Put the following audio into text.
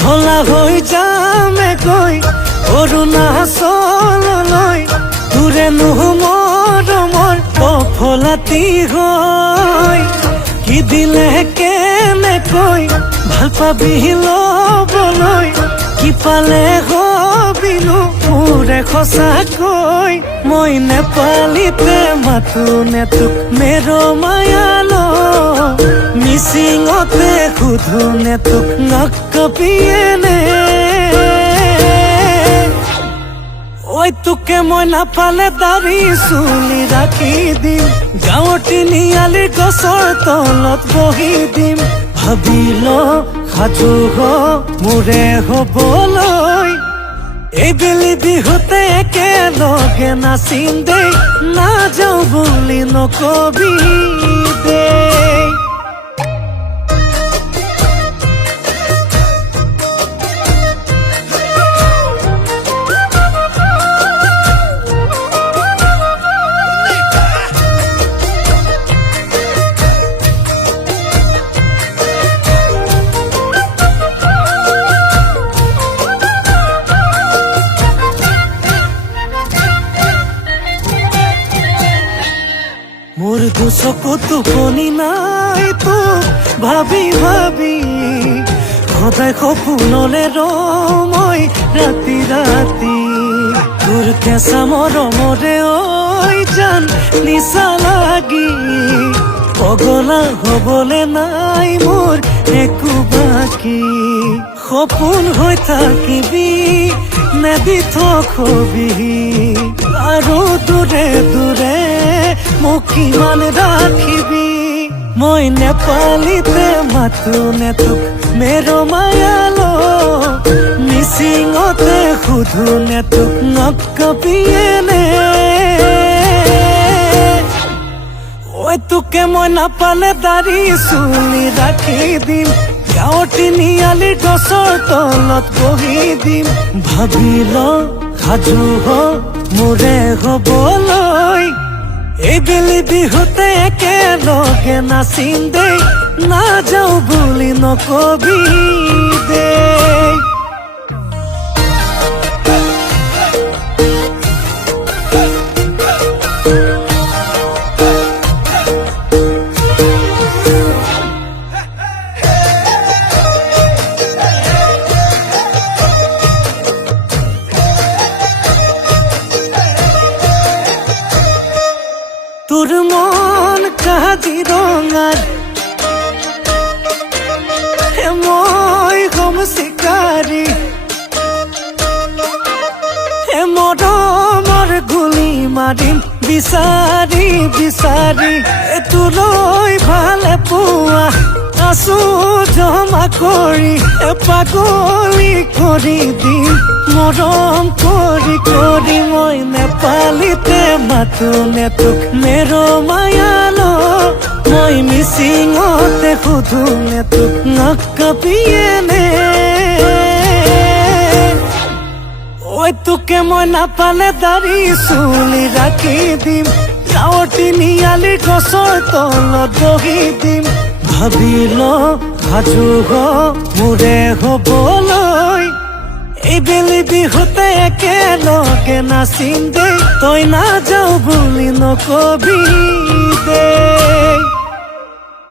ভোলা হৈ যামে গৈ অৰুণাচললৈ দূৰে নুহু মৰমৰ সফলাতি হৈ কি দিলে কেনেকৈ ভাল পাবি ল'বলৈ কি পালে হবিনো মোৰে সঁচাকৈ মই নেপালীতে মাতো নে তোক মেৰ' মায়ালো মিচিঙতে সুধো নে তোক নকবিয়েনে ঐ তোকে মই নাপালে দাড়ি চুলি ৰাখি দিম গাঁৱৰ তিনিআলিৰ গছৰ তলত বহি দিম ভাবিল সাজু হ মোৰে হবলৈ এইবেলি বিহুতে একেলগে নাচিম দেই নাযাওঁ বুলি নকবি দেই মোর দুচকু টোপনি নাই তোক ভাবি ভাবি সদায় সপোনলে ৰমৈ ৰাতি ৰাতি তোৰ কেঁচা মৰমৰে ঐ জান নিচা লাগি পগলা হবলে নাই মোৰ একো বাকী সপোন হৈ থাকিবি নেদি থবি আৰু দূৰে দূৰে মোক কিমান ৰাখিবি মই নেপালীতে মাতো নে তোক মেৰ' মায়ালো মিচিঙতে সুধো নে তোক নকবিয়েনে ঐ তোকে মই নাপালে দাড়ি চুলি ৰাখি দিম গাঁৱৰ তিনিআলিৰ গছৰ তলত বহি দিম ভাবিল সাজু হ মোৰে হবলৈ এইবেলি বিহুতে একেলগে নাচিম দেই নাযাওঁ বুলি নকবি দেই তোর মন কাজিৰঙাৰ মই হম চিকাৰী মৰমৰ গুলি মাৰিম বিচাৰি বিচাৰি তোলৈ ভালে পোৱা আছো জমা কৰি পাগলী কৰি দিম মৰম কৰি কৰি মই নেপালীতে মাতো নে তোক মেৰ' মায়ালো মই মিচিঙতে সুধো নে তোক নকবিয়েনে ঐ তোকে মই নাপালে দাড়ি চুলি ৰাখি দিম গাঁৱৰ তিনিআলিৰ গছৰ তলত বহি দিম ভাবিল সাজু হ মোৰে হবলৈ এইবেলি বিহুতে একেলগে নাচিম দেই তই নাযাওঁ বুলি নকবি দেই